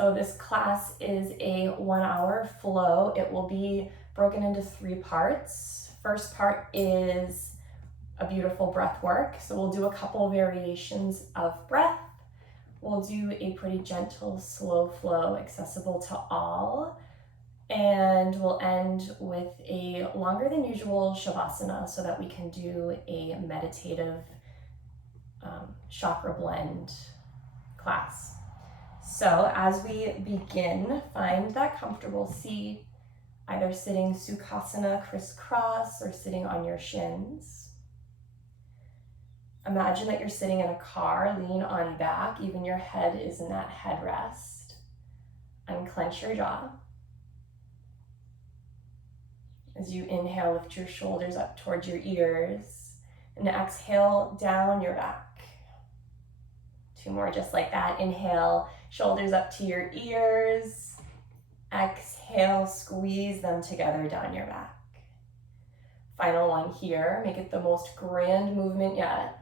So this class is a 1-hour flow. It will be broken into 3 parts. First part is a beautiful breath work. So we'll do a couple variations of breath. We'll do a pretty gentle, slow flow, accessible to all. And we'll end with a longer than usual Savasana so that we can do a meditative chakra blend class. So as we begin, find that comfortable seat, either sitting Sukhasana crisscross or sitting on your shins. Imagine that you're sitting in a car, lean on back, even your head is in that headrest. Unclench your jaw. As you inhale, lift your shoulders up towards your ears, and exhale down your back. 2 more just like that. Inhale, shoulders up to your ears. Exhale, squeeze them together down your back. Final one here. Make it the most grand movement yet.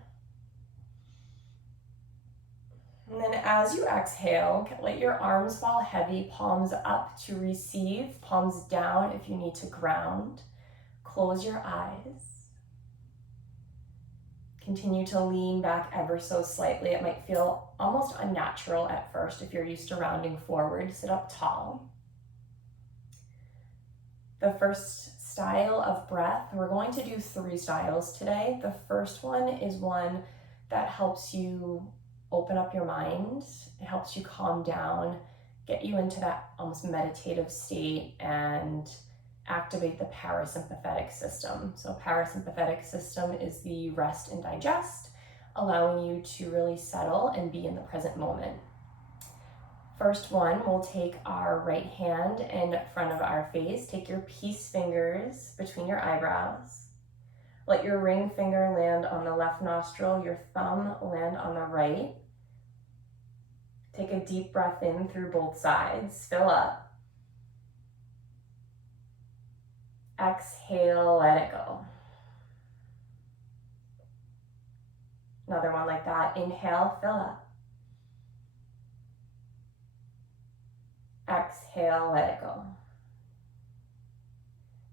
And then as you exhale, let your arms fall heavy, palms up to receive, palms down if you need to ground. Close your eyes. Continue to lean back ever so slightly. It might feel almost unnatural at first if you're used to rounding forward. Sit up tall. The first style of breath, we're going to do 3 styles today. The first one is one that helps you open up your mind. It helps you calm down, get you into that almost meditative state and activate the parasympathetic system. So parasympathetic system is the rest and digest, allowing you to really settle and be in the present moment. First one, we'll take our right hand in front of our face. Take your peace fingers between your eyebrows. Let your ring finger land on the left nostril, your thumb land on the right. Take a deep breath in through both sides. Fill up. Exhale, let it go. Another one like that. Inhale, fill up. Exhale, let it go.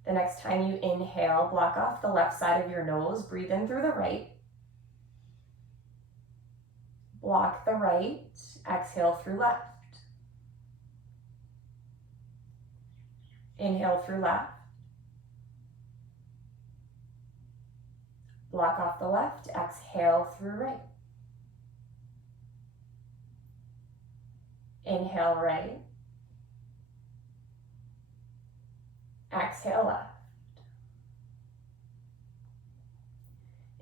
The next time you inhale, block off the left side of your nose. Breathe in through the right. Block the right. Exhale through left. Inhale through left. Block off the left. Exhale through right. Inhale right. Exhale left.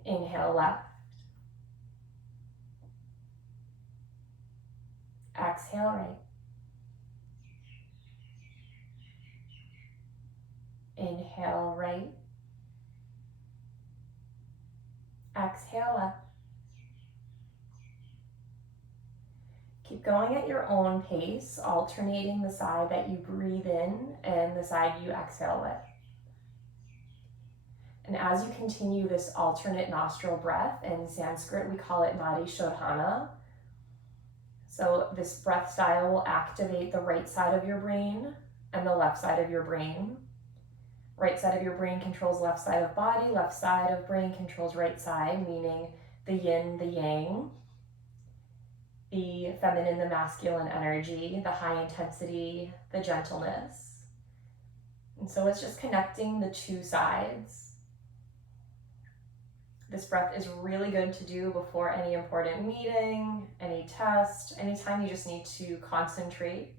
Inhale left. Exhale right. Inhale right. Exhale left. Keep going at your own pace, alternating the side that you breathe in and the side you exhale with. And as you continue this alternate nostril breath, in Sanskrit we call it Nadi Shodhana. So this breath style will activate the right side of your brain and the left side of your brain. Right side of your brain controls left side of body, left side of brain controls right side, meaning the yin, the yang, the feminine, the masculine energy, the high intensity, the gentleness. And so it's just connecting the 2 sides. This breath is really good to do before any important meeting, any test, anytime you just need to concentrate.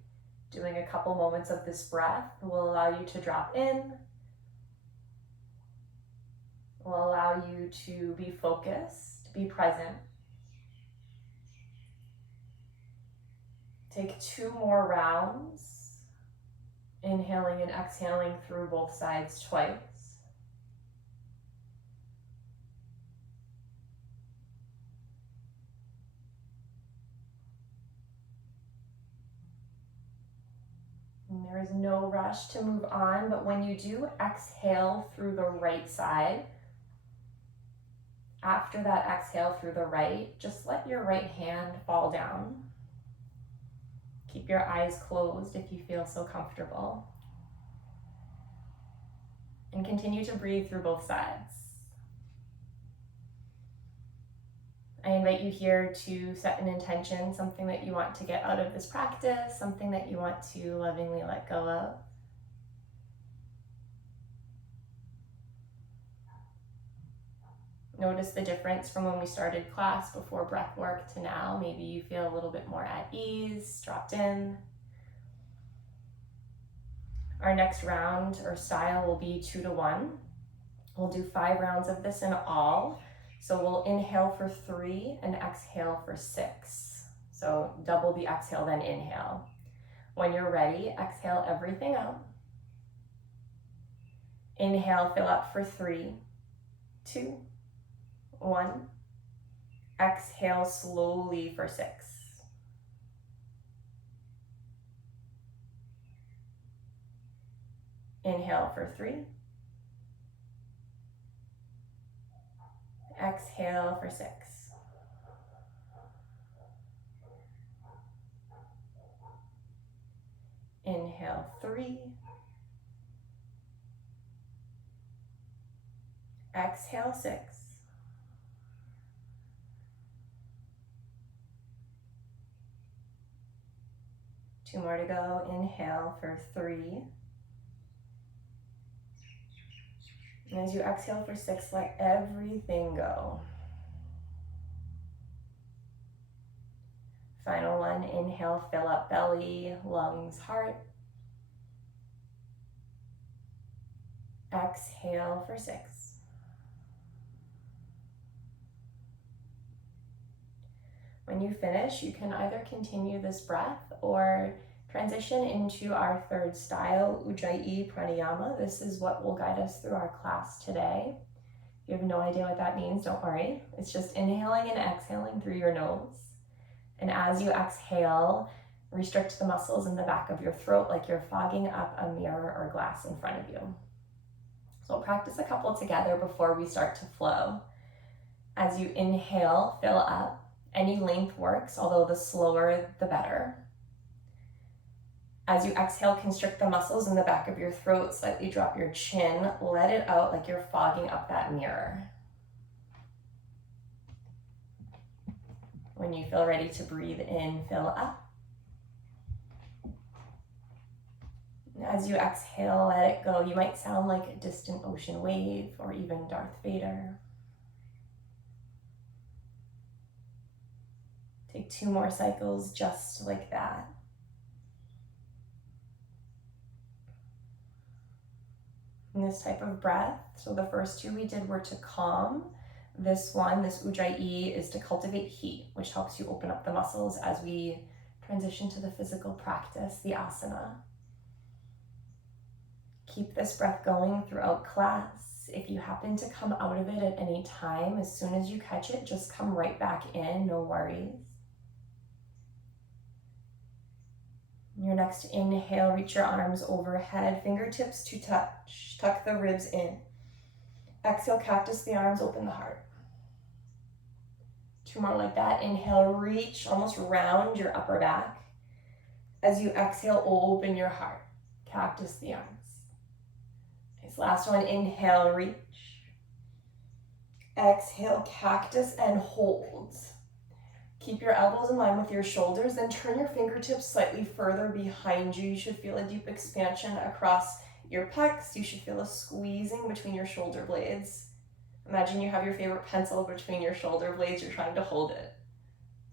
Doing a couple moments of this breath will allow you to drop in, will allow you to be focused, be present. Take 2 more rounds, inhaling and exhaling through both sides twice. And there is no rush to move on, but when you do exhale through the right side, after that exhale through the right, just let your right hand fall down. Keep your eyes closed if you feel so comfortable. And continue to breathe through both sides. I invite you here to set an intention, something that you want to get out of this practice, something that you want to lovingly let go of. Notice the difference from when we started class before breath work to now. Maybe you feel a little bit more at ease, dropped in. Our next round or style will be 2 to 1. We'll do 5 rounds of this in all. So we'll inhale for 3 and exhale for 6. So double the exhale, then inhale. When you're ready, exhale everything out. Inhale, fill up for 3, 2, 1. Exhale slowly for 6. Inhale for 3. Exhale for 6. Inhale 3. Exhale 6. Two more to go. Inhale for 3. And as you exhale for 6, let everything go. Final one, inhale, fill up belly, lungs, heart. Exhale for 6. When you finish, you can either continue this breath or transition into our third style, Ujjayi Pranayama. This is what will guide us through our class today. If you have no idea what that means, don't worry. It's just inhaling and exhaling through your nose. And as you exhale, restrict the muscles in the back of your throat like you're fogging up a mirror or glass in front of you. So we'll practice a couple together before we start to flow. As you inhale, fill up. Any length works, although the slower, the better. As you exhale, constrict the muscles in the back of your throat, slightly drop your chin, let it out like you're fogging up that mirror. When you feel ready to breathe in, fill up. As you exhale, let it go. You might sound like a distant ocean wave or even Darth Vader. Take 2 more cycles just like that. In this type of breath, so the first 2 we did were to calm. This one, this Ujjayi, is to cultivate heat, which helps you open up the muscles as we transition to the physical practice, the asana. Keep this breath going throughout class. If you happen to come out of it at any time, as soon as you catch it, just come right back in, no worries. Your next inhale, reach your arms overhead, fingertips to touch, tuck the ribs in. Exhale, cactus the arms, open the heart. 2 more like that. Inhale, reach, almost round your upper back. As you exhale, open your heart, cactus the arms. Nice, last one, inhale, reach. Exhale, cactus and hold. Keep your elbows in line with your shoulders, then turn your fingertips slightly further behind you. You should feel a deep expansion across your pecs. You should feel a squeezing between your shoulder blades. Imagine you have your favorite pencil between your shoulder blades. You're trying to hold it.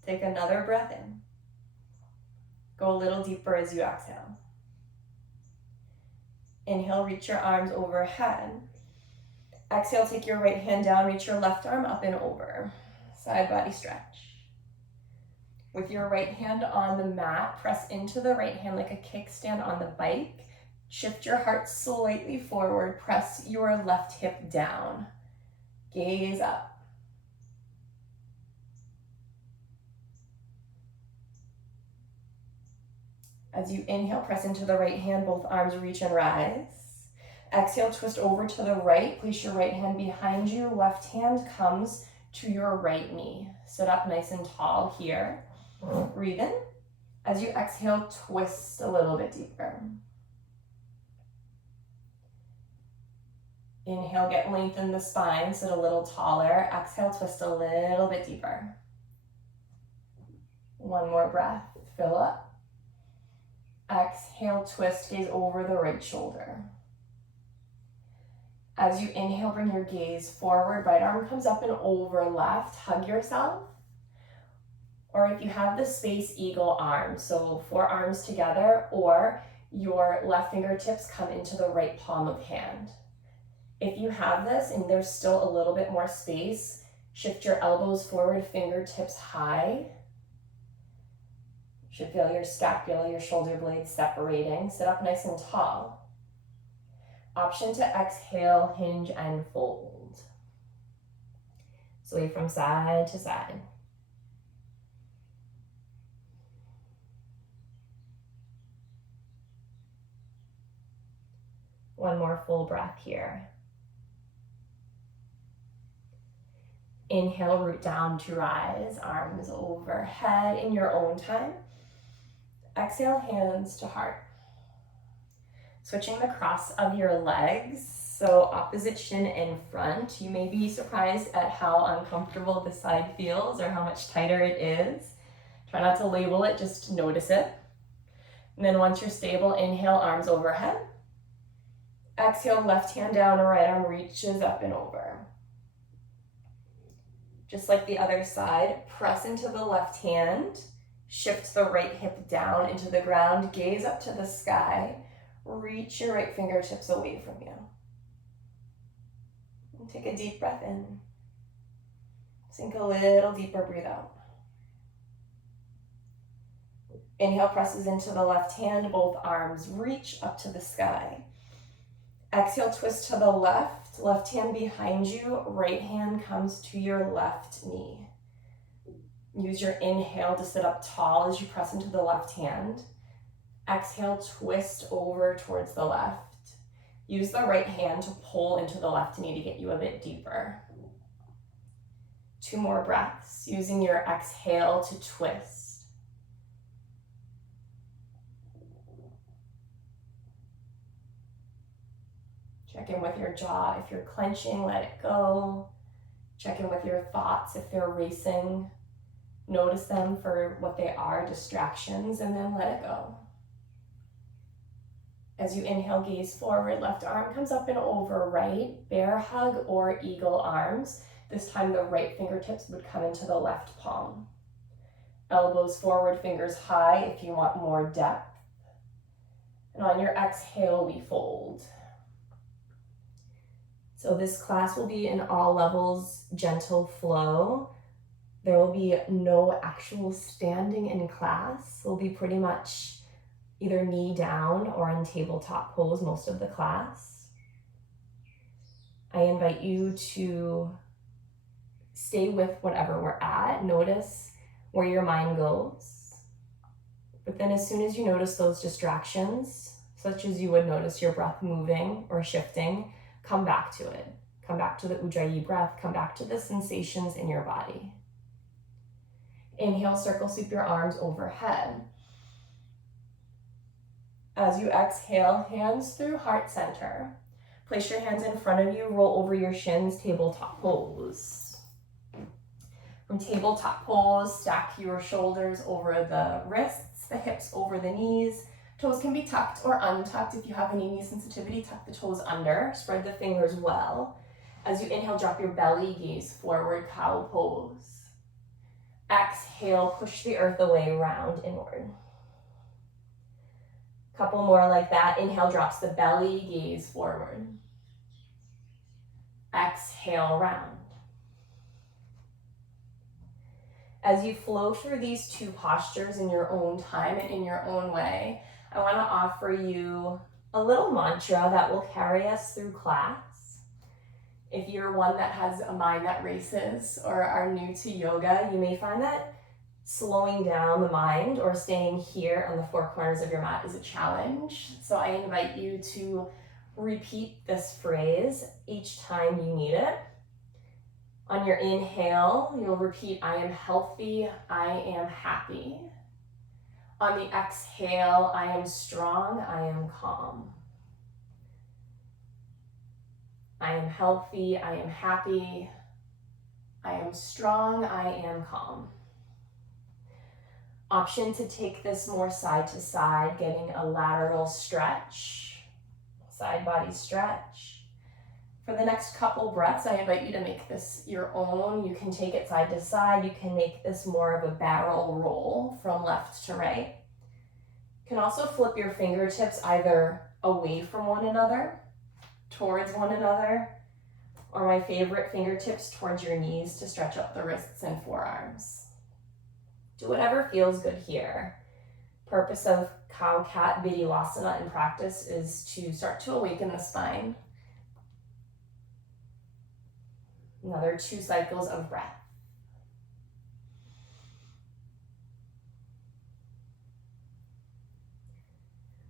Take another breath in. Go a little deeper as you exhale. Inhale, reach your arms overhead. Exhale, take your right hand down, reach your left arm up and over. Side body stretch. With your right hand on the mat, press into the right hand like a kickstand on the bike. Shift your heart slightly forward, press your left hip down. Gaze up. As you inhale, press into the right hand, both arms reach and rise. Exhale, twist over to the right, place your right hand behind you, left hand comes to your right knee. Sit up nice and tall here. Breathe in. As you exhale, twist a little bit deeper. Inhale, get lengthen the spine, sit a little taller. Exhale, twist a little bit deeper. One more breath, fill up. Exhale, twist, gaze over the right shoulder. As you inhale, bring your gaze forward, right arm comes up and over left, hug yourself. Or if you have the space, eagle arms, so forearms together, or your left fingertips come into the right palm of hand. If you have this and there's still a little bit more space, shift your elbows forward, fingertips high. You should feel your scapula, your shoulder blades separating. Sit up nice and tall. Option to exhale, hinge and fold. Sway from side to side. One more full breath here. Inhale, root down to rise, arms overhead in your own time. Exhale, hands to heart. Switching the cross of your legs, so opposite shin in front. You may be surprised at how uncomfortable this side feels or how much tighter it is. Try not to label it, just notice it. And then once you're stable, inhale, arms overhead. Exhale, left hand down, right arm reaches up and over. Just like the other side, press into the left hand, shift the right hip down into the ground, gaze up to the sky, reach your right fingertips away from you. And take a deep breath in. Sink a little deeper, breathe out. Inhale, presses into the left hand, both arms reach up to the sky. Exhale, twist to the left hand behind you, right hand comes to your left knee. Use your inhale to sit up tall as you press into the left hand. Exhale, twist over towards the left. Use the right hand to pull into the left knee to get you a bit deeper. 2 more breaths, using your exhale to twist. Check in with your jaw. If you're clenching, let it go. Check in with your thoughts if they're racing. Notice them for what they are, distractions, and then let it go. As you inhale, gaze forward, left arm comes up and over, right, bear hug or eagle arms. This time the right fingertips would come into the left palm. Elbows forward, fingers high if you want more depth. And on your exhale, we fold. So this class will be in all levels, gentle flow. There will be no actual standing in class. It'll be pretty much either knee down or in tabletop pose most of the class. I invite you to stay with whatever we're at. Notice where your mind goes. But then as soon as you notice those distractions, such as you would notice your breath moving or shifting, come back to it. Come back to the Ujjayi breath. Come back to the sensations in your body. Inhale, circle sweep your arms overhead. As you exhale, hands through heart center. Place your hands in front of you, roll over your shins, tabletop pose. From tabletop pose, stack your shoulders over the wrists, the hips over the knees. Toes can be tucked or untucked. If you have any knee sensitivity, tuck the toes under. Spread the fingers well. As you inhale, drop your belly, gaze forward, cow pose. Exhale, push the earth away, round inward. Couple more like that. Inhale, drops the belly, gaze forward. Exhale, round. As you flow through these 2 postures in your own time and in your own way, I want to offer you a little mantra that will carry us through class. If you're one that has a mind that races or are new to yoga, you may find that slowing down the mind or staying here on the 4 corners of your mat is a challenge. So I invite you to repeat this phrase each time you need it. On your inhale, you'll repeat, I am healthy, I am happy. On the exhale, I am strong, I am calm. I am healthy, I am happy. I am strong, I am calm. Option to take this more side to side, getting a lateral stretch, side body stretch. For the next couple breaths, I invite you to make this your own. You can take it side to side. You can make this more of a barrel roll from left to right. You can also flip your fingertips either away from one another, towards one another, or my favorite, fingertips towards your knees to stretch up the wrists and forearms. Do whatever feels good here. Purpose of cow-cat vinyasa in practice is to start to awaken the spine. Another 2 cycles of breath.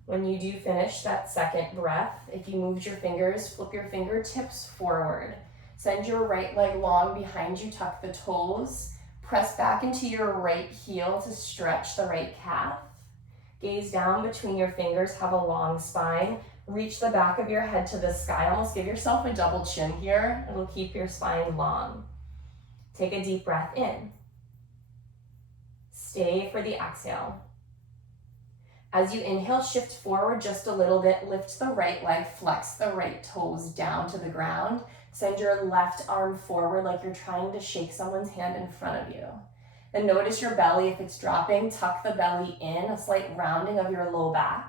When you do finish that second breath, if you moved your fingers, flip your fingertips forward. Send your right leg long behind you, tuck the toes. Press back into your right heel to stretch the right calf. Gaze down between your fingers, have a long spine. Reach the back of your head to the sky. Almost give yourself a double chin here. It'll keep your spine long. Take a deep breath in. Stay for the exhale. As you inhale, shift forward just a little bit. Lift the right leg, flex the right toes down to the ground. Send your left arm forward like you're trying to shake someone's hand in front of you. And notice your belly, if it's dropping, tuck the belly in, a slight rounding of your low back.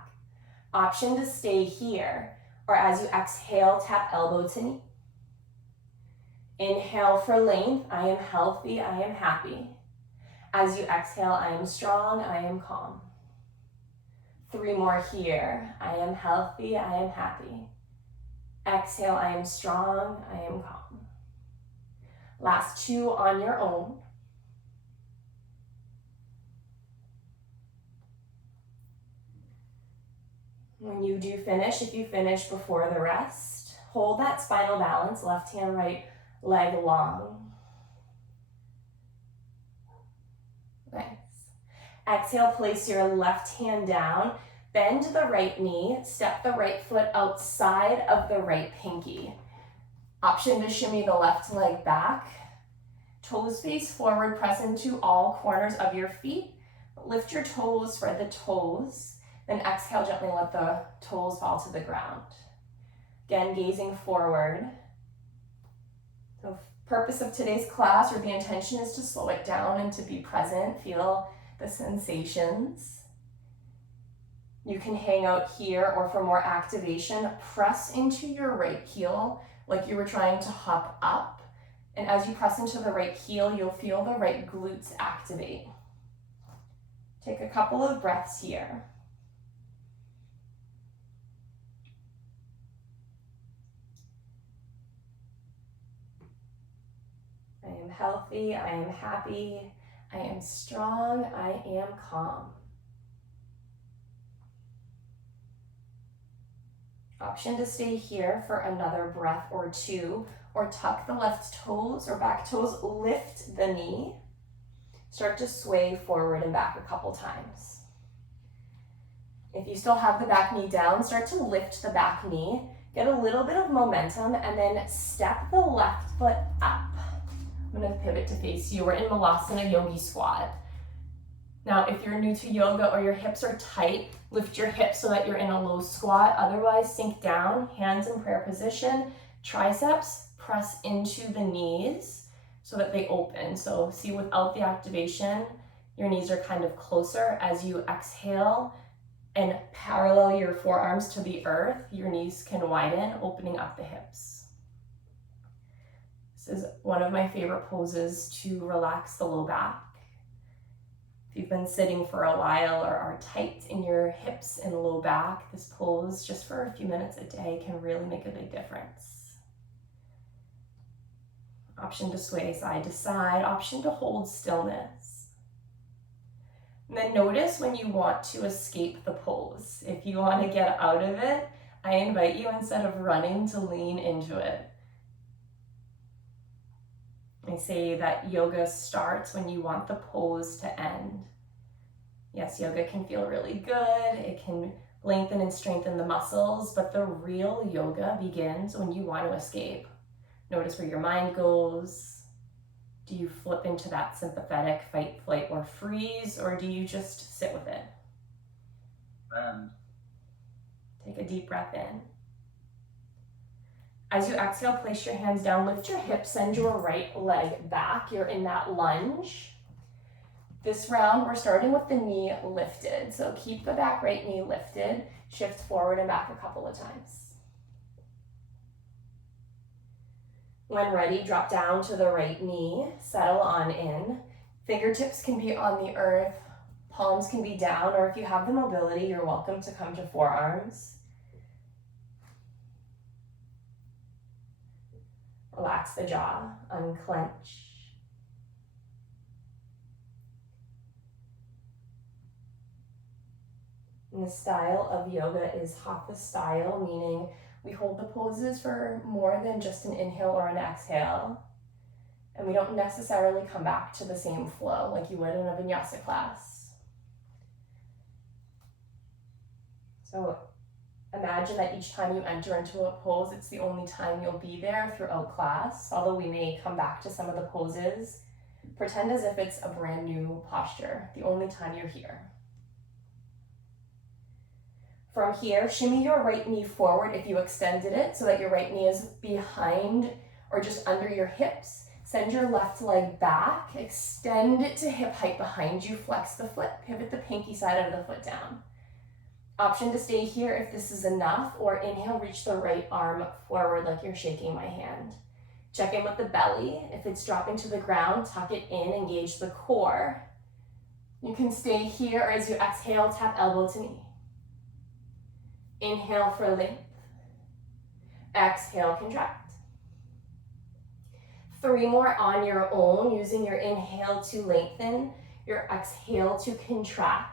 Option to stay here, or as you exhale, tap elbow to knee. Inhale for length, I am healthy, I am happy. As you exhale, I am strong, I am calm. 3 more here. I am healthy, I am happy. Exhale, I am strong, I am calm. Last 2 on your own. When you do finish, if you finish before the rest, hold that spinal balance, left hand, right leg long. Nice. Exhale, place your left hand down, bend the right knee, step the right foot outside of the right pinky. Option to shimmy the left leg back. Toes face forward, press into all corners of your feet. Lift your toes, spread the toes. Then exhale, gently let the toes fall to the ground. Again, gazing forward. The purpose of today's class, or the intention, is to slow it down and to be present. Feel the sensations. You can hang out here, or for more activation, press into your right heel like you were trying to hop up. And as you press into the right heel, you'll feel the right glutes activate. Take a couple of breaths here. I am healthy, I am happy, I am strong, I am calm. Option to stay here for another breath or 2, or tuck the left toes or back toes, lift the knee. Start to sway forward and back a couple times. If you still have the back knee down, start to lift the back knee, get a little bit of momentum, and then step the left foot up. I'm going to pivot to face you. We're in Malasana Yogi Squat. Now, if you're new to yoga or your hips are tight, lift your hips so that you're in a low squat. Otherwise, sink down, hands in prayer position, triceps press into the knees so that they open. So see, without the activation, your knees are kind of closer. As you exhale and parallel your forearms to the earth, your knees can widen, opening up the hips. This is one of my favorite poses to relax the low back. If you've been sitting for a while or are tight in your hips and low back, this pose just for a few minutes a day can really make a big difference. Option to sway side to side, option to hold stillness. And then notice when you want to escape the pose. If you want to get out of it, I invite you, instead of running, to lean into it. I say that yoga starts when you want the pose to end. Yes, yoga can feel really good. It can lengthen and strengthen the muscles, but the real yoga begins when you want to escape. Notice where your mind goes. Do you flip into that sympathetic fight, flight, or freeze, or do you just sit with it? Take a deep breath in. As you exhale, place your hands down, lift your hips, send your right leg back. You're in that lunge. This round, we're starting with the knee lifted. So keep the back right knee lifted. Shift forward and back a couple of times. When ready, drop down to the right knee, settle on in. Fingertips can be on the earth, palms can be down, or if you have the mobility, you're welcome to come to forearms. Relax the jaw, unclench. And the style of yoga is hatha style, meaning we hold the poses for more than just an inhale or an exhale. And we don't necessarily come back to the same flow like you would in a vinyasa class. So imagine that each time you enter into a pose, it's the only time you'll be there throughout class. Although we may come back to some of the poses, pretend as if it's a brand new posture, the only time you're here. From here, shimmy your right knee forward if you extended it so that your right knee is behind or just under your hips. Send your left leg back, extend it to hip height behind you, flex the foot, pivot the pinky side of the foot down. Option to stay here if this is enough, or inhale, reach the right arm forward like you're shaking my hand. Check in with the belly. If it's dropping to the ground, tuck it in, engage the core. You can stay here, or as you exhale, tap elbow to knee. Inhale for length. Exhale, contract. 3 more on your own, using your inhale to lengthen, your exhale to contract.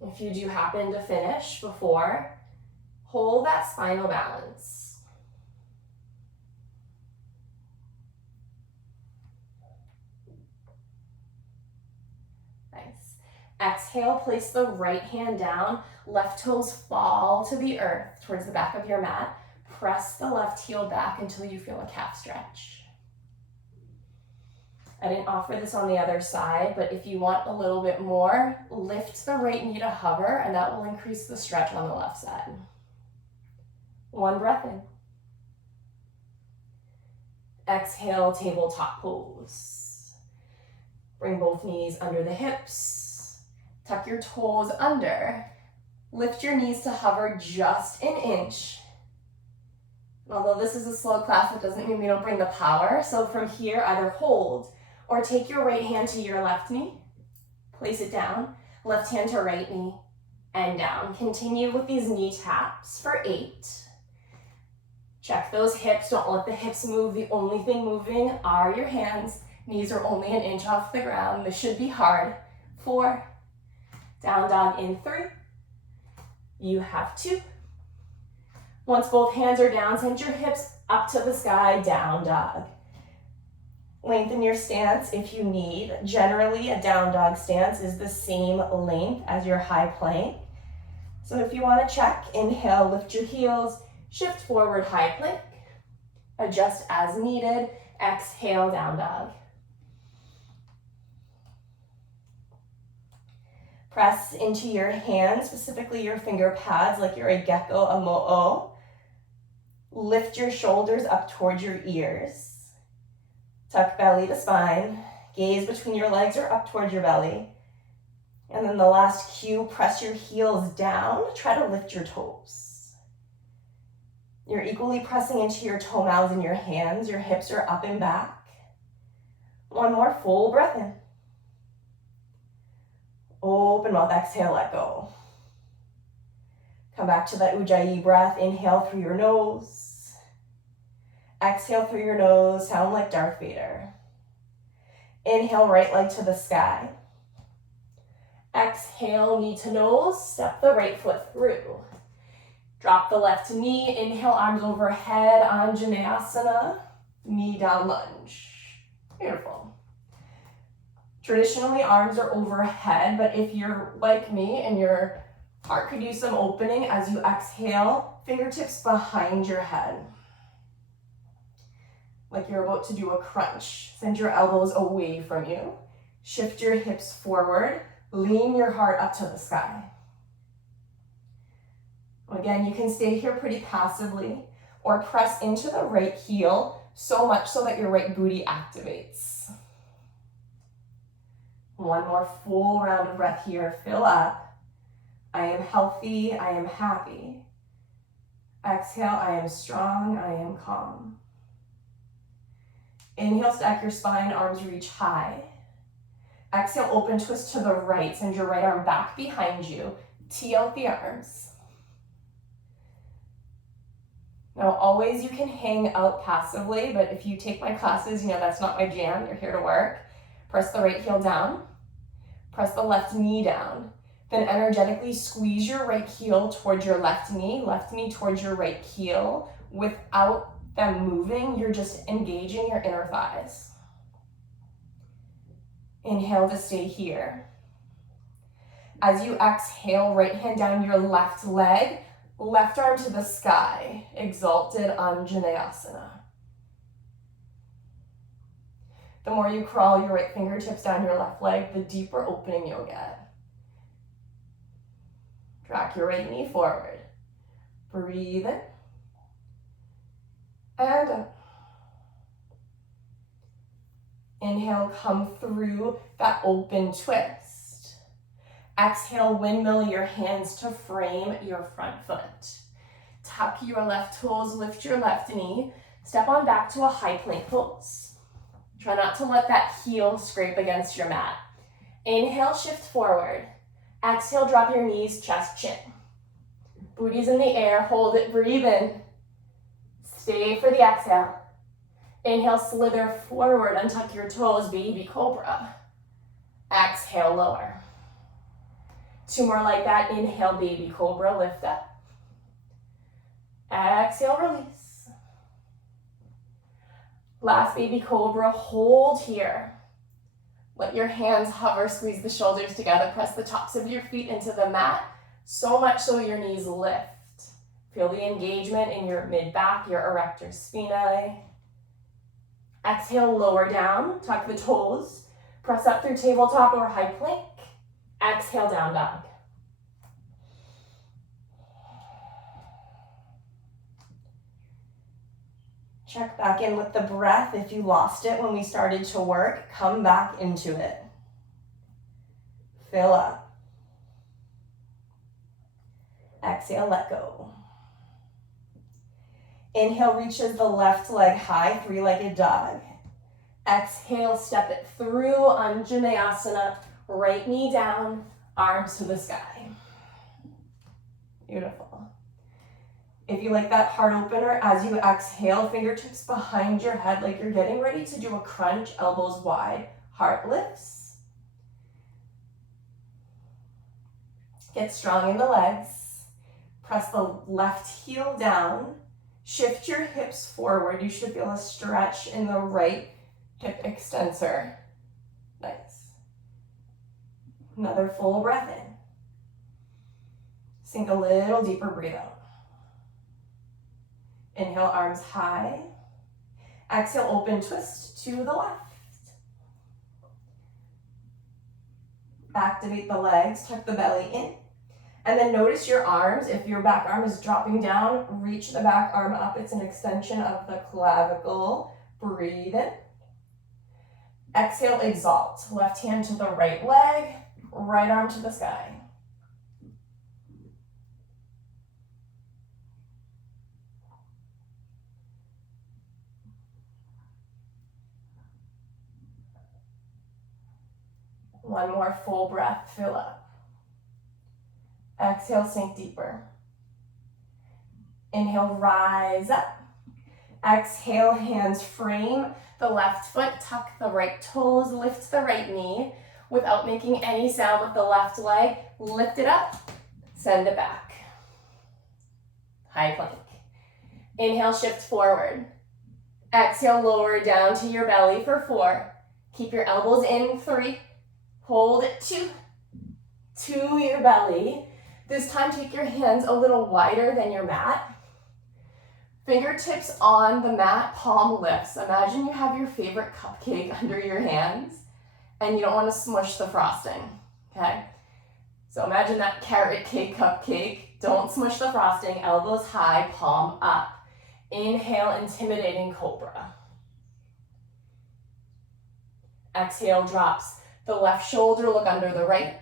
If you do happen to finish before, hold that spinal balance. Nice. Exhale, place the right hand down, left toes fall to the earth towards the back of your mat. Press the left heel back until you feel a calf stretch. I didn't offer this on the other side, but if you want a little bit more, lift the right knee to hover, and that will increase the stretch on the left side. 1 breath in. Exhale, tabletop pose. Bring both knees under the hips. Tuck your toes under. Lift your knees to hover just an inch. Although this is a slow class, it doesn't mean we don't bring the power. So from here, either hold or take your right hand to your left knee, place it down, left hand to right knee, and down. Continue with these knee taps for 8. Check those hips, don't let the hips move. The only thing moving are your hands. Knees are only an inch off the ground. This should be hard. 4, down dog in 3. You have 2. Once both hands are down, send your hips up to the sky, down dog. Lengthen your stance if you need. Generally, a down dog stance is the same length as your high plank. So if you want to check, inhale, lift your heels, shift forward, high plank. Adjust as needed. Exhale, down dog. Press into your hands, specifically your finger pads, like you're a gecko, a mo'o. Lift your shoulders up towards your ears. Tuck belly to spine. Gaze between your legs or up towards your belly. And then the last cue, press your heels down. Try to lift your toes. You're equally pressing into your toe mounds and your hands. Your hips are up and back. 1 more full breath in. Open mouth, exhale, let go. Come back to that Ujjayi breath. Inhale through your nose. Exhale through your nose, sound like Darth Vader. Inhale, right leg to the sky. Exhale, knee to nose, step the right foot through. Drop the left knee, inhale, arms overhead, Anjaneyasana, knee down lunge. Beautiful. Traditionally, arms are overhead, but if you're like me and your heart could use some opening as you exhale, fingertips behind your head. Like you're about to do a crunch. Send your elbows away from you. Shift your hips forward. Lean your heart up to the sky. Again, you can stay here pretty passively or press into the right heel so much so that your right booty activates. One more full round of breath here. Fill up. I am healthy. I am happy. Exhale. I am strong. I am calm. Inhale, stack your spine, arms reach high. Exhale, open twist to the right. Send your right arm back behind you. Tee out the arms. Now, always you can hang out passively, but if you take my classes, you know that's not my jam. You're here to work. Press the right heel down. Press the left knee down. Then energetically squeeze your right heel towards your left knee towards your right heel. Without them moving, you're just engaging your inner thighs. Inhale to stay here. As you exhale, right hand down your left leg, left arm to the sky, exalted Anjaneyasana. The more you crawl your right fingertips down your left leg, the deeper opening you'll get. Drag your right knee forward. Breathe in. And up. Inhale, come through that open twist. Exhale, windmill your hands to frame your front foot. Tuck your left toes, lift your left knee. Step on back to a high plank pose. Try not to let that heel scrape against your mat. Inhale, shift forward. Exhale, drop your knees, chest, chin. Booty's in the air, hold it, breathe in. Stay for the exhale. Inhale, slither forward, untuck your toes, baby cobra. Exhale, lower. Two more like that. Inhale, baby cobra, lift up. Exhale, release. Last baby cobra, hold here. Let your hands hover, squeeze the shoulders together, press the tops of your feet into the mat, so much so your knees lift. Feel the engagement in your mid-back, your erector spinae. Exhale, lower down, tuck the toes, press up through tabletop or high plank. Exhale, down dog. Check back in with the breath. If you lost it when we started to work, come back into it. Fill up. Exhale, let go. Inhale, reaches the left leg high, three-legged dog. Exhale, step it through Anjaneyasana, right knee down, arms to the sky. Beautiful. If you like that heart opener, as you exhale, fingertips behind your head like you're getting ready to do a crunch, elbows wide, heart lifts. Get strong in the legs. Press the left heel down. Shift your hips forward. You should feel a stretch in the right hip extensor. Nice. Another full breath in. Sink a little deeper, breathe out. Inhale, arms high. Exhale, open twist to the left. Activate the legs, tuck the belly in. And then notice your arms. If your back arm is dropping down, reach the back arm up. It's an extension of the clavicle. Breathe in. Exhale, exalt. Left hand to the right leg, right arm to the sky. One more full breath, fill up. Exhale, sink deeper. Inhale, rise up. Exhale, hands frame the left foot, tuck the right toes, lift the right knee without making any sound with the left leg. Lift it up, send it back. High plank. Inhale, shift forward. Exhale, lower down to your belly for 4. Keep your elbows in, 3, Hold it to your belly. This time, take your hands a little wider than your mat. Fingertips on the mat, palm lifts. Imagine you have your favorite cupcake under your hands and you don't want to smush the frosting, okay? So imagine that carrot cake cupcake. Don't smush the frosting, elbows high, palm up. Inhale, intimidating cobra. Exhale, drops the left shoulder, look under the right.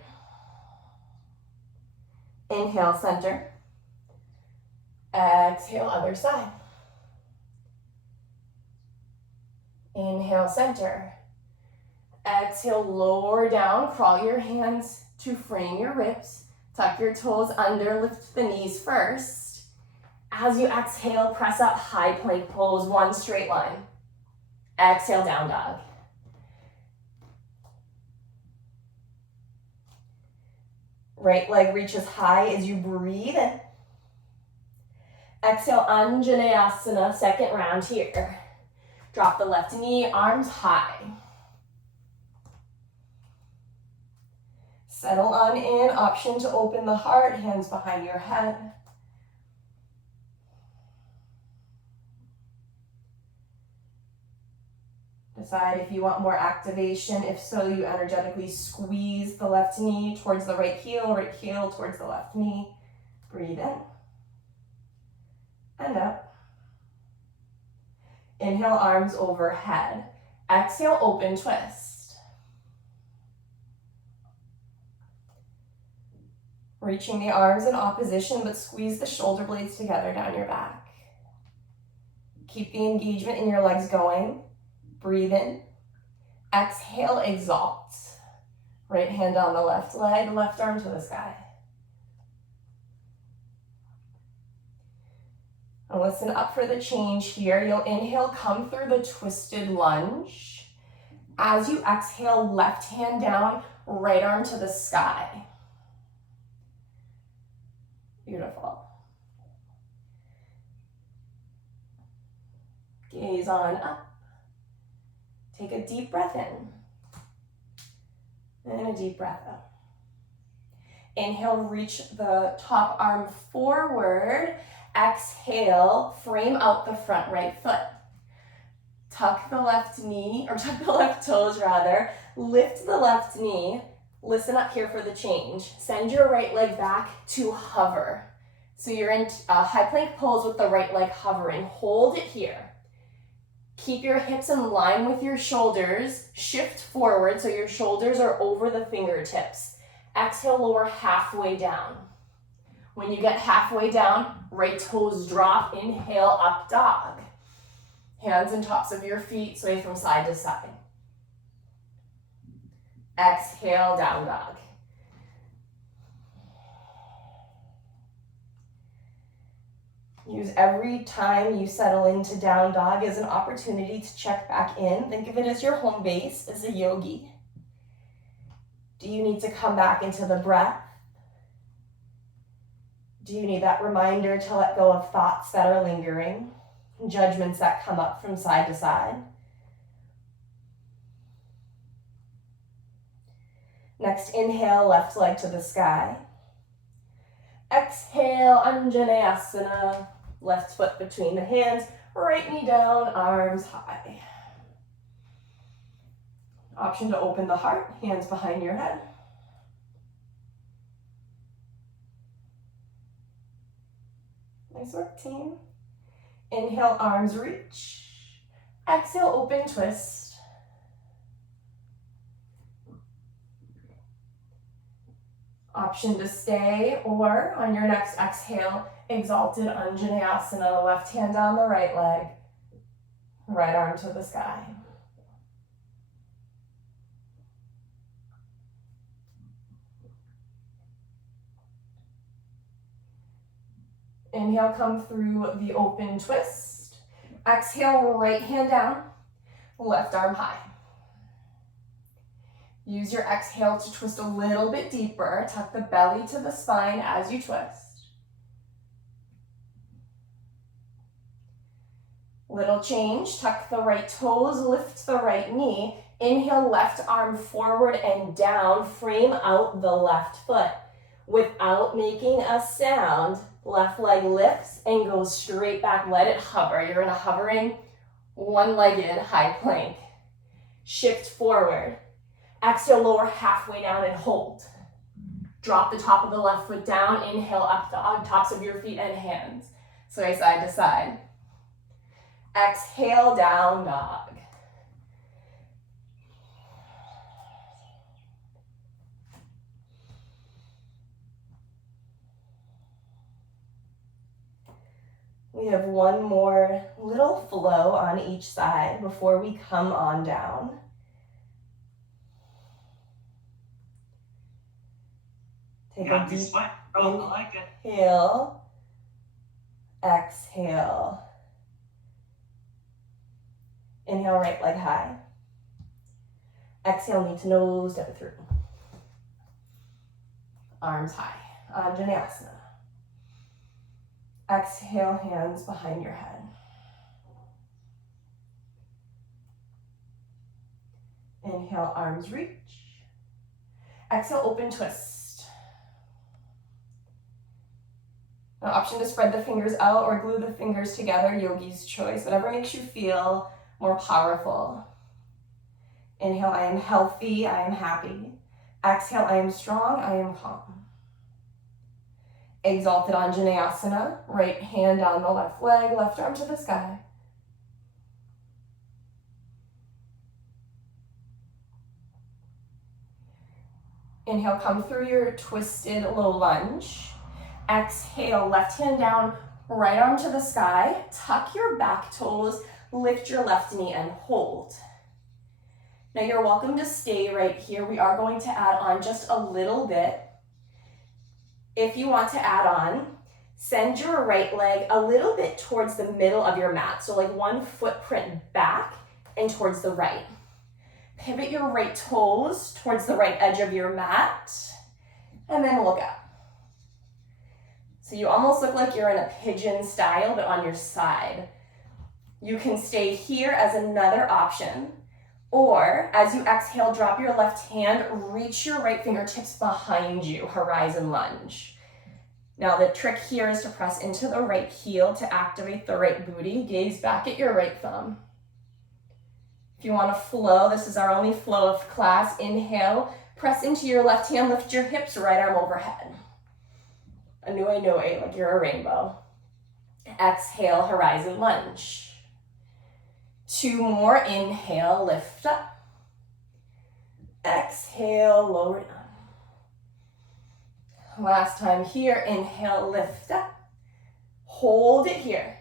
Inhale, center. Exhale, other side. Inhale, center. Exhale, lower down, crawl your hands to frame your ribs. Tuck your toes under, lift the knees first. As you exhale, press up, high plank pose, one straight line. Exhale, down dog. Right leg reaches high as you breathe in. Exhale, Anjaneyasana, second round here. Drop the left knee, arms high. Settle on in, option to open the heart, hands behind your head. Decide if you want more activation. If so, you energetically squeeze the left knee towards the right heel towards the left knee. Breathe in and up. Inhale, arms overhead. Exhale, open twist. Reaching the arms in opposition, but squeeze the shoulder blades together down your back. Keep the engagement in your legs going. Breathe in. Exhale, exalt. Right hand on the left leg, left arm to the sky. And listen up for the change here. You'll inhale, come through the twisted lunge. As you exhale, left hand down, right arm to the sky. Beautiful. Gaze on up. Take a deep breath in. And a deep breath out. Inhale, reach the top arm forward. Exhale, frame out the front right foot. Tuck the left knee, or tuck the left toes rather. Lift the left knee. Listen up here for the change. Send your right leg back to hover. So you're in a high plank pose with the right leg hovering. Hold it here. Keep your hips in line with your shoulders. Shift forward so your shoulders are over the fingertips. Exhale, lower halfway down. When you get halfway down, right toes drop. Inhale, up dog. Hands on tops of your feet, sway from side to side. Exhale, down dog. Use every time you settle into down dog as an opportunity to check back in. Think of it as your home base as a yogi. Do you need to come back into the breath? Do you need that reminder to let go of thoughts that are lingering, judgments that come up from side to side? Next, inhale, left leg to the sky. Exhale, Anjaneyasana. Left foot between the hands, right knee down, arms high. Option to open the heart, hands behind your head. Nice work, team. Inhale, arms reach. Exhale, open twist. Option to stay, or on your next exhale, exalted Anjaneyasana, left hand on the right leg, right arm to the sky. Inhale, come through the open twist. Exhale, right hand down, left arm high. Use your exhale to twist a little bit deeper. Tuck the belly to the spine as you twist. Little change, tuck the right toes, lift the right knee. Inhale, left arm forward and down, frame out the left foot. Without making a sound, left leg lifts and goes straight back. Let it hover. You're in a hovering, one-legged high plank. Shift forward. Exhale, lower halfway down and hold. Drop the top of the left foot down. Inhale up on tops of your feet and hands. Sway side to side. Exhale, down dog. We have one more little flow on each side before we come on down. Take a deep inhale, exhale. Inhale, right leg high. Exhale, knee to nose, step it through. Arms high, Anjaneyasana. Exhale, hands behind your head. Inhale, arms reach. Exhale, open twist. An option to spread the fingers out or glue the fingers together, yogi's choice, whatever makes you feel more powerful. Inhale, I am healthy, I am happy. Exhale, I am strong, I am calm. Exalted Anjaneyasana, right hand on the left leg, left arm to the sky. Inhale, come through your twisted low lunge. Exhale, left hand down, right arm to the sky. Tuck your back toes, lift your left knee and hold. Now you're welcome to stay right here. We are going to add on just a little bit. If you want to add on, send your right leg a little bit towards the middle of your mat. So like one footprint back and towards the right. Pivot your right toes towards the right edge of your mat and then look up. So you almost look like you're in a pigeon style, but on your side. You can stay here as another option. Or as you exhale, drop your left hand, reach your right fingertips behind you, horizon lunge. Now the trick here is to press into the right heel to activate the right booty. Gaze back at your right thumb. If you want to flow, this is our only flow of class. Inhale, press into your left hand, lift your hips, right arm overhead. A noe, like you're a rainbow. Exhale, horizon lunge. 2 more, inhale, lift up. Exhale, lower down. Last time here, inhale, lift up. Hold it here.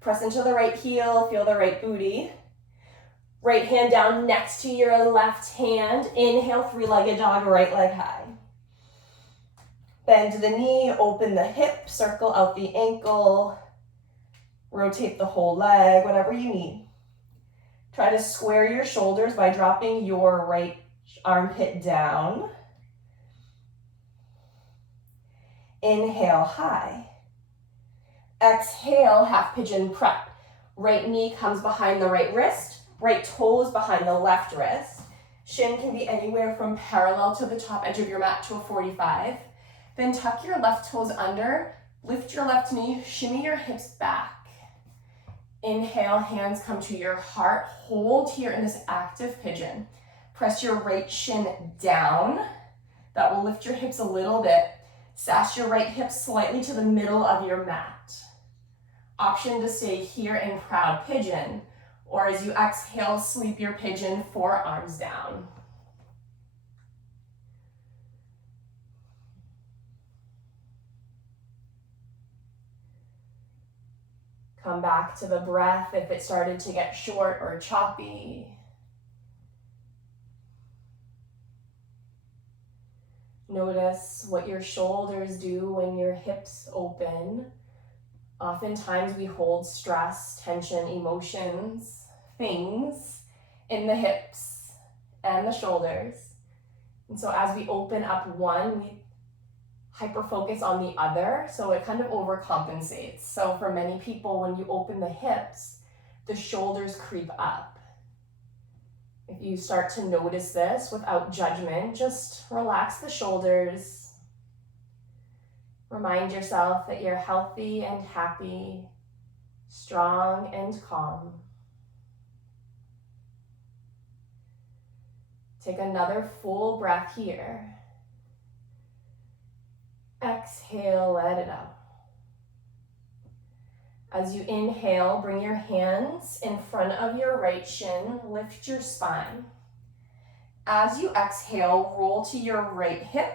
Press into the right heel, feel the right booty. Right hand down next to your left hand. Inhale, 3-legged dog, right leg high. Bend the knee, open the hip, circle out the ankle. Rotate the whole leg, whatever you need. Try to square your shoulders by dropping your right armpit down. Inhale, high. Exhale, half pigeon prep. Right knee comes behind the right wrist, right toes behind the left wrist. Shin can be anywhere from parallel to the top edge of your mat to a 45. Then tuck your left toes under, lift your left knee, shimmy your hips back. Inhale, hands come to your heart. Hold here in this active pigeon. Press your right shin down. That will lift your hips a little bit. Sash your right hip slightly to the middle of your mat. Option to stay here in proud pigeon, or as you exhale, sweep your pigeon, forearms down. Come back to the breath if it started to get short or choppy. Notice what your shoulders do when your hips open. Oftentimes we hold stress, tension, emotions, things in the hips and the shoulders. And so as we open up one, we hyper-focus on the other, so it kind of overcompensates. So for many people, when you open the hips, the shoulders creep up. If you start to notice this without judgment, just relax the shoulders. Remind yourself that you're healthy and happy, strong and calm. Take another full breath here. Exhale, let it out. As you inhale, bring your hands in front of your right shin, lift your spine. As you exhale, roll to your right hip,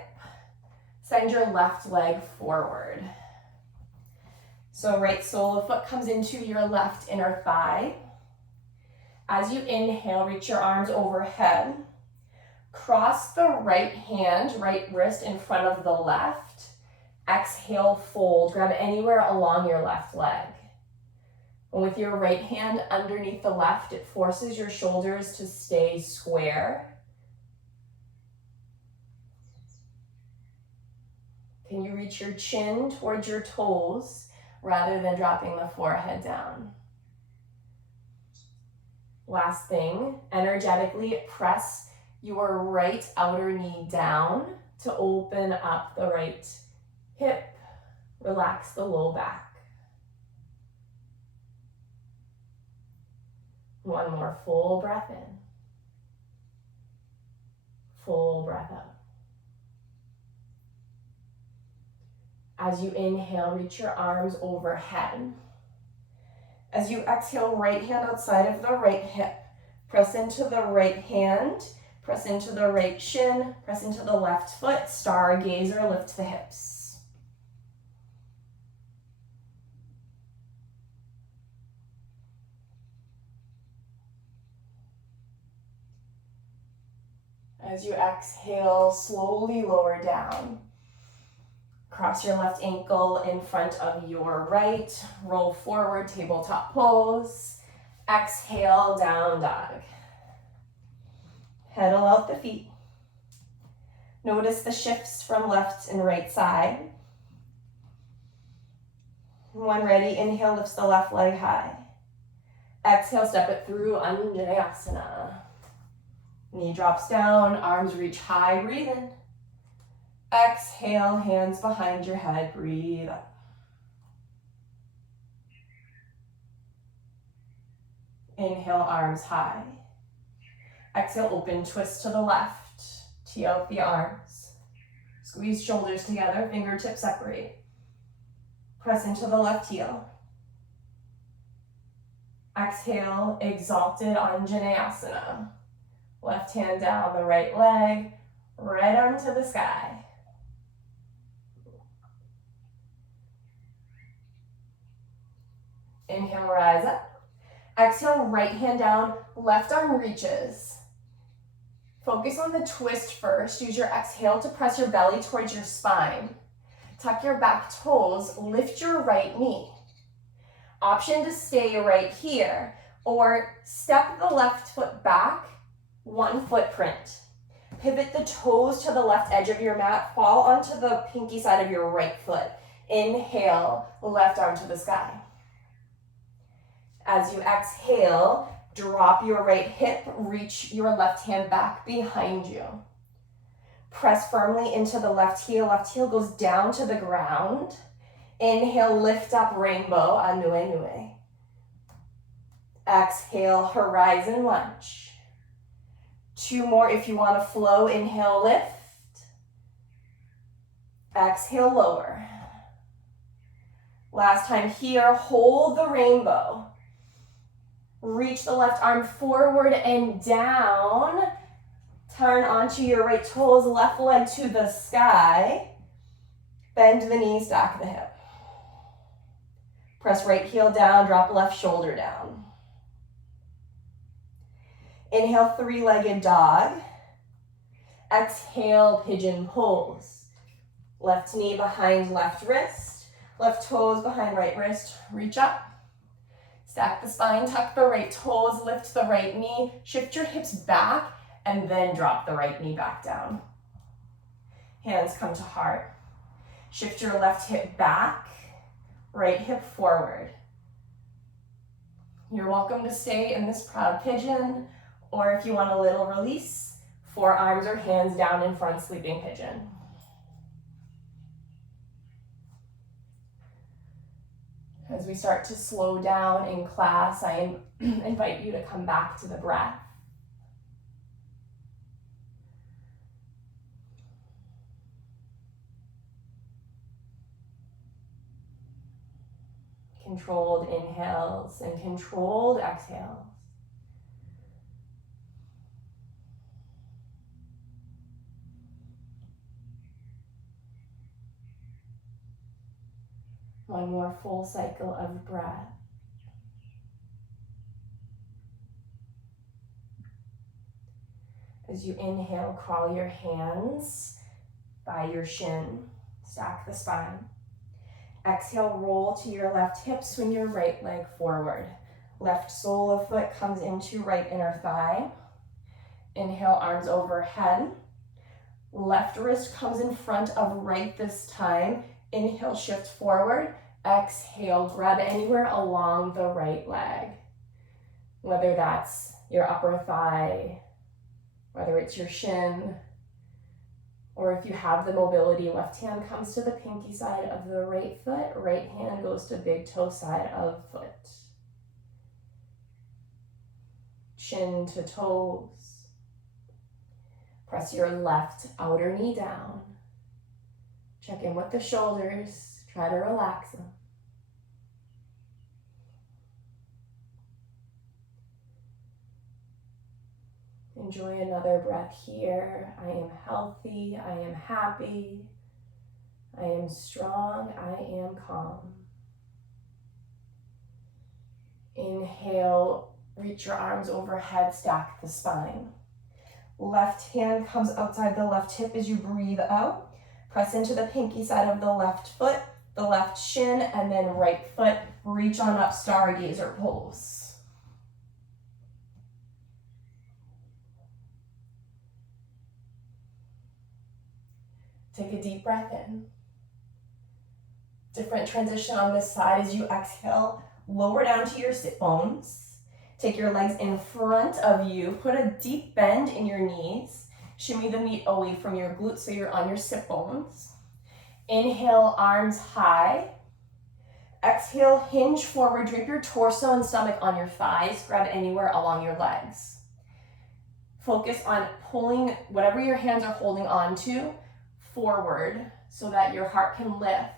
send your left leg forward. So right sole of foot comes into your left inner thigh. As you inhale, reach your arms overhead. Cross the right hand, right wrist in front of the left. Exhale, fold. Grab anywhere along your left leg. And with your right hand underneath the left, it forces your shoulders to stay square. Can you reach your chin towards your toes rather than dropping the forehead down? Last thing, energetically press your right outer knee down to open up the right hip. Relax the low back. One more full breath in. Full breath out. As you inhale, reach your arms overhead. As you exhale, right hand outside of the right hip. Press into the right hand, press into the right shin, press into the left foot, stargazer, lift the hips. As you exhale, slowly lower down. Cross your left ankle in front of your right. Roll forward, tabletop pose. Exhale, down dog. Pedal out the feet. Notice the shifts from left and right side. When ready, inhale, lifts the left leg high. Exhale, step it through, Anjaneyasana. Knee drops down, arms reach high, breathe in. Exhale, hands behind your head, breathe up. Inhale, arms high. Exhale, open, twist to the left. Tee out the arms. Squeeze shoulders together, fingertips separate. Press into the left heel. Exhale, exalted Anjaneyasana. Left hand down the right leg, right arm to the sky. Inhale, rise up. Exhale, right hand down, left arm reaches. Focus on the twist first. Use your exhale to press your belly towards your spine. Tuck your back toes, lift your right knee. Option to stay right here, or step the left foot back, one footprint. Pivot the toes to the left edge of your mat, fall onto the pinky side of your right foot. Inhale, left arm to the sky. As you exhale, drop your right hip, reach your left hand back behind you. Press firmly into the left heel goes down to the ground. Inhale, lift up, rainbow, Anue Nue. Exhale, horizon lunge. Two more if you want to flow. Inhale, lift. Exhale, lower. Last time here, hold the rainbow. Reach the left arm forward and down. Turn onto your right toes, left leg to the sky. Bend the knee, stack the hip. Press right heel down, drop left shoulder down. Inhale, three-legged dog. Exhale, pigeon pose. Left knee behind left wrist. Left toes behind right wrist. Reach up. Stack the spine, tuck the right toes, lift the right knee. Shift your hips back and then drop the right knee back down. Hands come to heart. Shift your left hip back, right hip forward. You're welcome to stay in this proud pigeon Or if you want a little release, forearms or hands down in front, sleeping pigeon. As we start to slow down in class, I invite you to come back to the breath. Controlled inhales and controlled exhales. One more full cycle of breath. As you inhale, crawl your hands by your shin, stack the spine. Exhale, roll to your left hip, swing your right leg forward. Left sole of foot comes into right inner thigh. Inhale, arms overhead. Left wrist comes in front of right this time. Inhale, shift forward. Exhale, grab anywhere along the right leg. Whether that's your upper thigh, whether it's your shin, or if you have the mobility, left hand comes to the pinky side of the right foot, right hand goes to big toe side of foot. Chin to toes. Press your left outer knee down. Check in with the shoulders, try to relax them. Enjoy another breath here. I am healthy, I am happy, I am strong, I am calm. Inhale, reach your arms overhead, stack the spine. Left hand comes outside the left hip as you breathe out. Press into the pinky side of the left foot, the left shin, and then right foot. Reach on up, stargazer pose. Take a deep breath in. Different transition on this side as you exhale. Lower down to your sit bones. Take your legs in front of you. Put a deep bend in your knees. Shimmy the meat away from your glutes so you're on your sit bones. Inhale, arms high. Exhale, hinge forward. Drape your torso and stomach on your thighs. Grab anywhere along your legs. Focus on pulling whatever your hands are holding on to forward so that your heart can lift.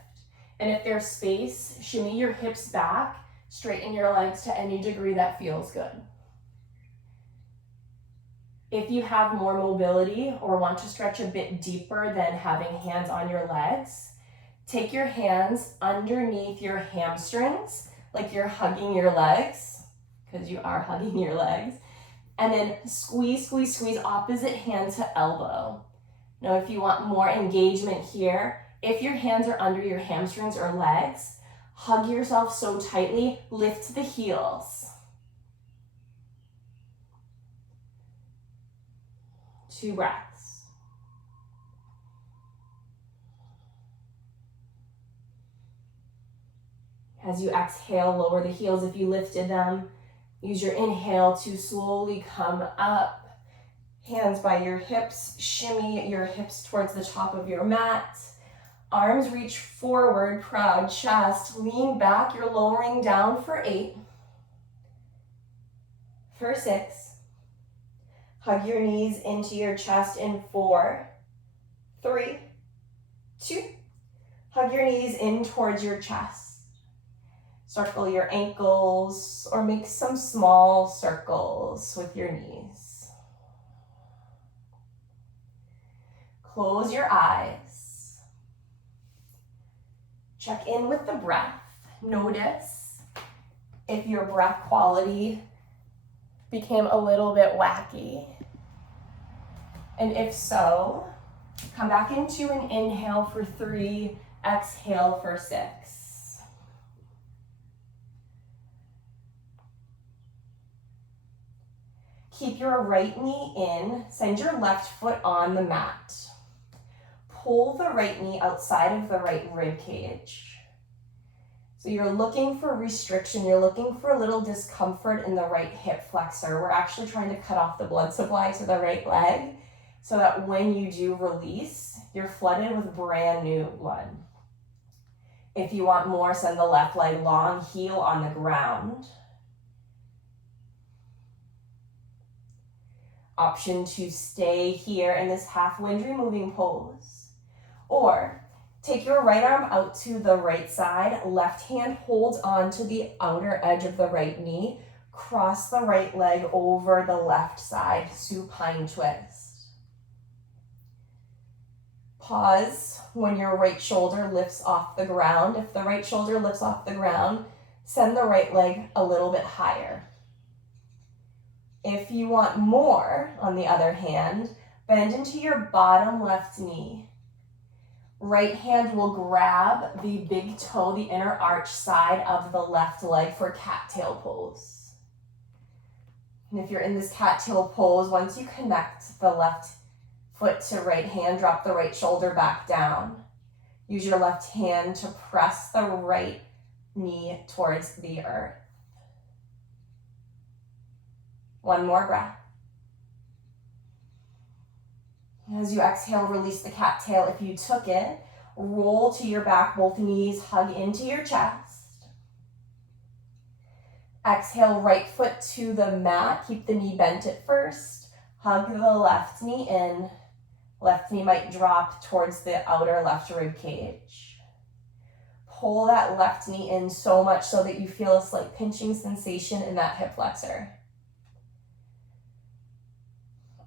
And if there's space, shimmy your hips back, straighten your legs to any degree that feels good. If you have more mobility or want to stretch a bit deeper than having hands on your legs, take your hands underneath your hamstrings, like you're hugging your legs, because you are hugging your legs, and then squeeze, squeeze, squeeze opposite hand to elbow. Now, if you want more engagement here, if your hands are under your hamstrings or legs, hug yourself so tightly, lift the heels. 2 breaths. As you exhale, lower the heels if you lifted them. Use your inhale to slowly come up. Hands by your hips, shimmy your hips towards the top of your mat. Arms reach forward, proud chest. Lean back, you're lowering down for 8. For 6. Hug your knees into your chest in 4, 3, 2. Hug your knees in towards your chest. Circle your ankles or make some small circles with your knees. Close your eyes. Check in with the breath. Notice if your breath quality became a little bit wacky. And if so, come back into an inhale for 3, exhale for 6. Keep your right knee in, send your left foot on the mat. Pull the right knee outside of the right rib cage. So you're looking for restriction, you're looking for a little discomfort in the right hip flexor. We're actually trying to cut off the blood supply to the right leg so that when you do release, you're flooded with brand new blood. If you want more, send the left leg long, heel on the ground. Option to stay here in this half wind removing pose. Or take your right arm out to the right side, left hand holds on to the outer edge of the right knee, cross the right leg over the left side, supine twist. Pause when your right shoulder lifts off the ground. If the right shoulder lifts off the ground, send the right leg a little bit higher. If you want more, on the other hand, bend into your bottom left knee. Right hand will grab the big toe, the inner arch side of the left leg for cattail pose. And if you're in this cattail pose, once you connect the left foot to right hand, drop the right shoulder back down. Use your left hand to press the right knee towards the earth. One more breath. As you exhale, release the cattail. If you took it, roll to your back, both knees hug into your chest. Exhale, right foot to the mat. Keep the knee bent at first. Hug the left knee in. Left knee might drop towards the outer left rib cage. Pull that left knee in so much so that you feel a slight pinching sensation in that hip flexor.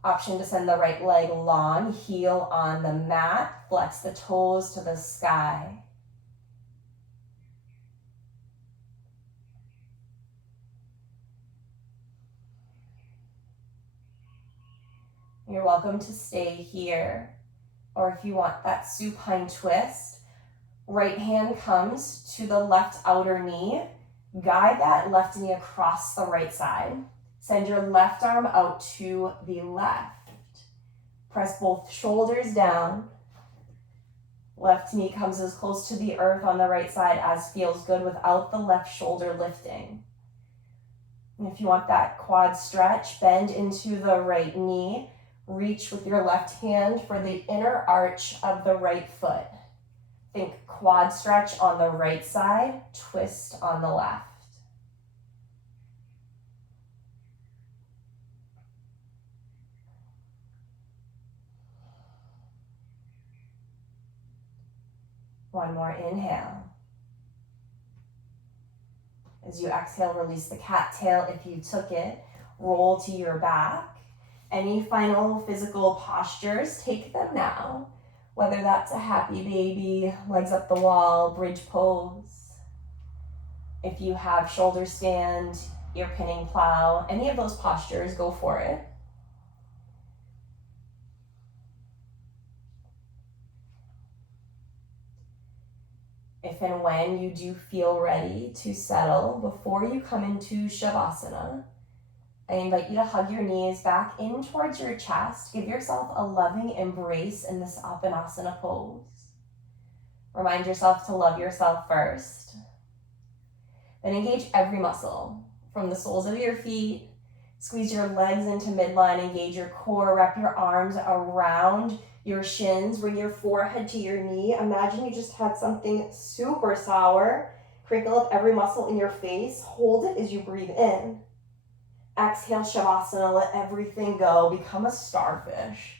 Option to send the right leg long, heel on the mat, flex the toes to the sky. You're welcome to stay here, or if you want that supine twist, right hand comes to the left outer knee, guide that left knee across the right side. Send your left arm out to the left. Press both shoulders down. Left knee comes as close to the earth on the right side as feels good without the left shoulder lifting. And if you want that quad stretch, bend into the right knee. Reach with your left hand for the inner arch of the right foot. Think quad stretch on the right side, twist on the left. One more inhale. As you exhale, release the cattail if you took it. Roll to your back. Any final physical postures, take them now. Whether that's a happy baby, legs up the wall, bridge pose. If you have shoulder stand, ear pinning plow, any of those postures, go for it. If and when you do feel ready to settle, before you come into Savasana, I invite you to hug your knees back in towards your chest. Give yourself a loving embrace in this Uttanasana pose. Remind yourself to love yourself first. Then engage every muscle from the soles of your feet. Squeeze your legs into midline, engage your core, wrap your arms around your shins, bring your forehead to your knee. Imagine you just had something super sour. Crinkle up every muscle in your face. Hold it as you breathe in. Exhale, Shavasana, let everything go. Become a starfish.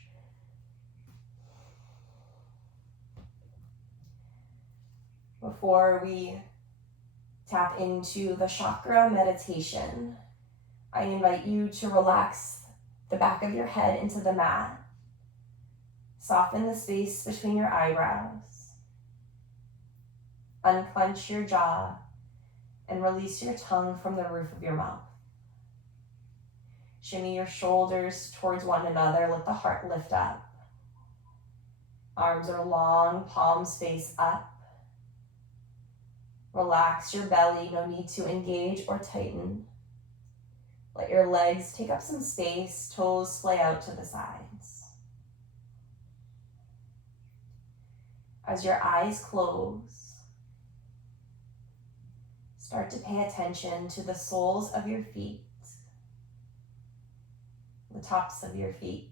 Before we tap into the chakra meditation, I invite you to relax the back of your head into the mat. Soften the space between your eyebrows. Unclench your jaw and release your tongue from the roof of your mouth. Shimmy your shoulders towards one another. Let the heart lift up. Arms are long, palms face up. Relax your belly. No need to engage or tighten. Let your legs take up some space. Toes splay out to the sides. As your eyes close, Start to pay attention to the soles of your feet, the tops of your feet,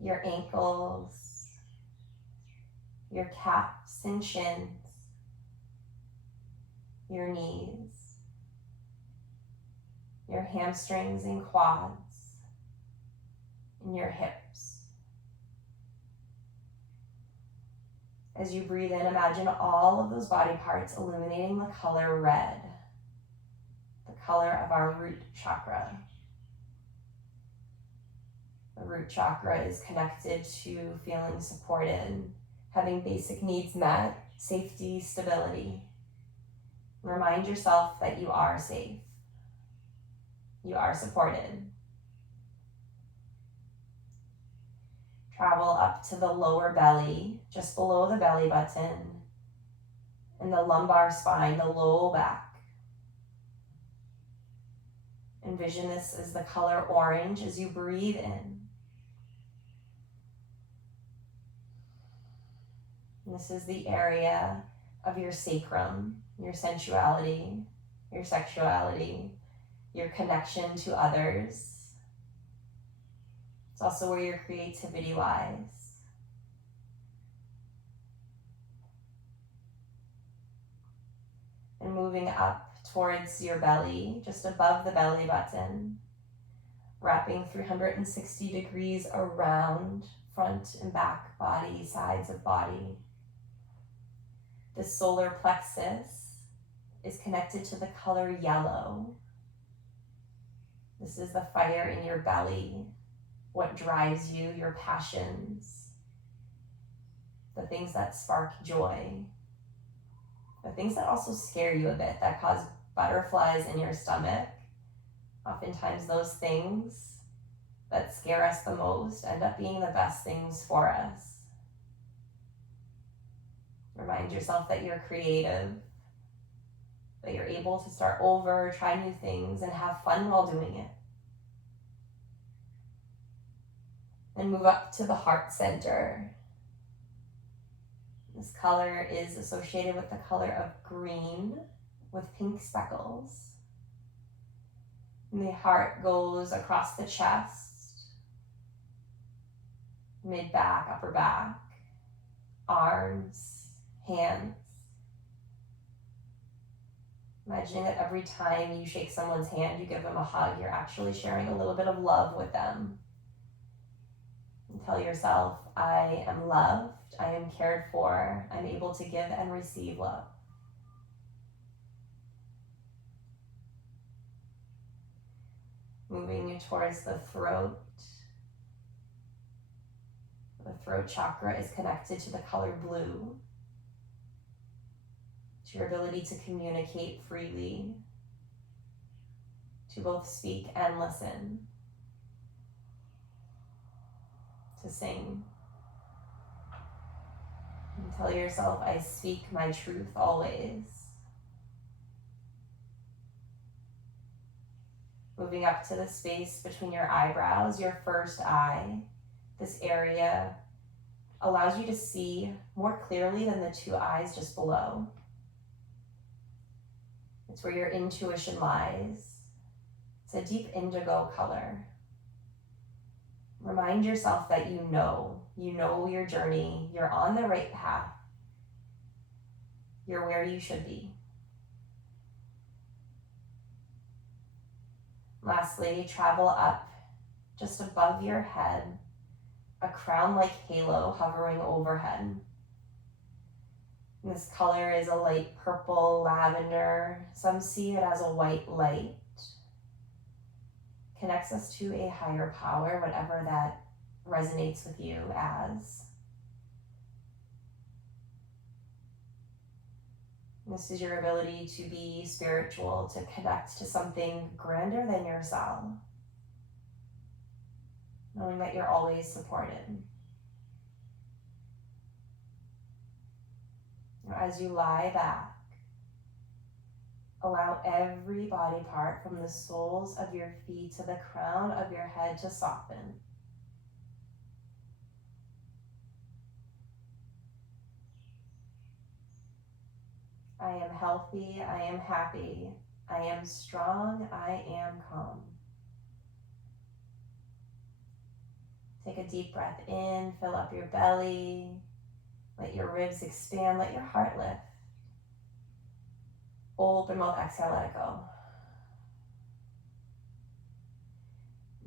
your ankles, your calves and shins, your knees, your hamstrings and quads, and your hips. As you breathe in, imagine all of those body parts illuminating the color red, the color of our root chakra. The root chakra is connected to feeling supported, having basic needs met, safety, stability. Remind yourself that you are safe. You are supported. Travel up to the lower belly, just below the belly button, and the lumbar spine, the low back. Envision this as the color orange as you breathe in. This is the area of your sacrum, your sensuality, your sexuality, your connection to others. It's also where your creativity lies. And moving up towards your belly, just above the belly button, wrapping 360 degrees around front and back body, sides of body. The solar plexus is connected to the color yellow. This is the fire in your belly, what drives you, your passions, the things that spark joy, the things that also scare you a bit, that cause butterflies in your stomach. Oftentimes those things that scare us the most end up being the best things for us. Remind yourself that you're creative, that you're able to start over, try new things, and have fun while doing it. And move up to the heart center. This color is associated with the color of green with pink speckles. And the heart goes across the chest, mid-back, upper back, arms, hands. Imagining that every time you shake someone's hand, you give them a hug, you're actually sharing a little bit of love with them. And tell yourself, I am loved, I am cared for, I'm able to give and receive love. Moving towards the throat. The throat chakra is connected to the color blue, to your ability to communicate freely, to both speak and listen, to sing. And tell yourself, I speak my truth always. Moving up to the space between your eyebrows, your first eye. This area allows you to see more clearly than the two eyes just below. It's where your intuition lies. It's a deep indigo color. Remind yourself that you know your journey, you're on the right path, you're where you should be. Lastly, travel up just above your head, a crown-like halo hovering overhead. And this color is a light purple, lavender. Some see it as a white light. Connects us to a higher power, whatever that resonates with you as. This is your ability to be spiritual, to connect to something grander than yourself, knowing that you're always supported. As you lie back, allow every body part from the soles of your feet to the crown of your head to soften. I am healthy. I am happy. I am strong. I am calm. Take a deep breath in, fill up your belly. Let your ribs expand, let your heart lift. Open mouth, exhale, let it go.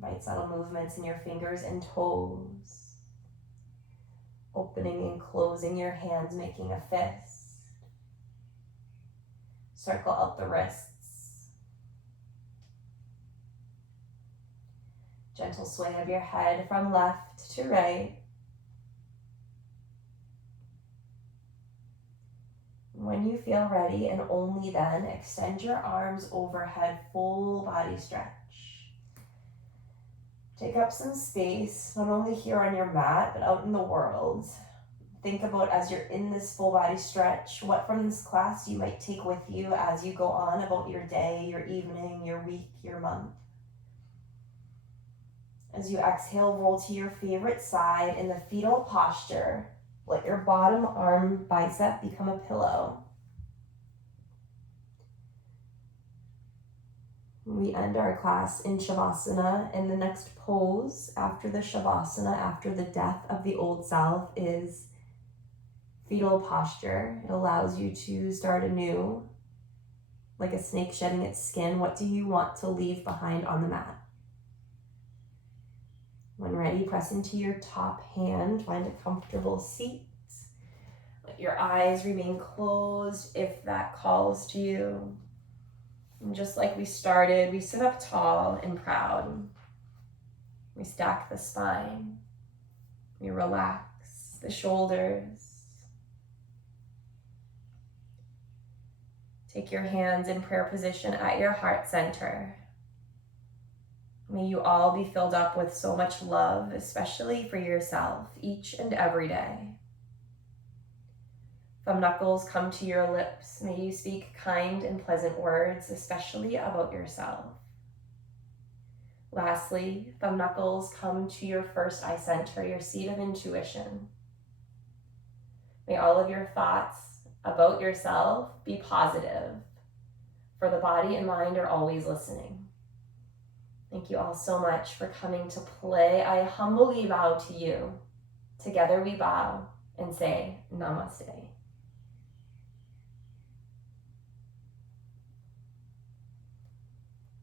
Right, subtle movements in your fingers and toes. Opening and closing your hands, making a fist. Circle out the wrists. Gentle sway of your head from left to right. When you feel ready, and only then, extend your arms overhead, full body stretch. Take up some space, not only here on your mat, but out in the world. Think about, as you're in this full body stretch, what from this class you might take with you as you go on about your day, your evening, your week, your month. As you exhale, roll to your favorite side in the fetal posture. Let your bottom arm bicep become a pillow. We end our class in Savasana, and the next pose after the Savasana, after the death of the old self, is fetal posture. It allows you to start anew, like a snake shedding its skin. What do you want to leave behind on the mat? When ready, press into your top hand, find a comfortable seat. Let your eyes remain closed if that calls to you. And just like we started, we sit up tall and proud. We stack the spine. We relax the shoulders. Take your hands in prayer position at your heart center. May you all be filled up with so much love, especially for yourself, each and every day. Thumb knuckles come to your lips. May you speak kind and pleasant words, especially about yourself. Lastly, thumb knuckles come to your first eye center, your seat of intuition. May all of your thoughts about yourself be positive, for the body and mind are always listening. Thank you all so much for coming to play. I humbly bow to you. Together we bow and say namaste.